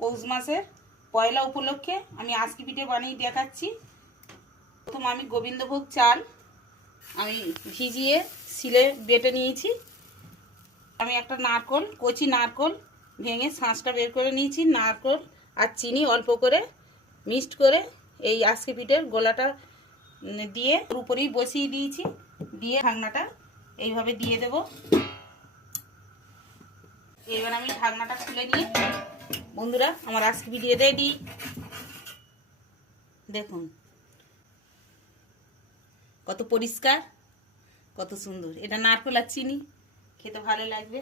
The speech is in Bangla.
পৌষ মাসের পয়লা উপলক্ষে আমি আজকে পিঠে বানিয়ে দেখাচ্ছি। প্রথম আমি গোবিন্দভোগ চাল আমি ভিজিয়ে শিলে বেটে নিয়েছি। আমি একটা নারকোল, কচি নারকোল ভেঙে শাঁসটা বের করে নিয়েছি। নারকোল আর চিনি অল্প করে মিক্সড করে এই আজকে পিঠের গোলাটা দিয়ে উপরেই বসিয়ে দিয়েছি। দিয়ে ঢাকনাটা এইভাবে দিয়ে দেব। এবার আমি ঢাকনাটা খুলে নিয়ে বন্ধুরা আমার আজকে পিঠে রেডি। দেখুন কত পরিষ্কার, কত সুন্দর। এটা নারকেল আর চিনি, খেতে ভালো লাগবে।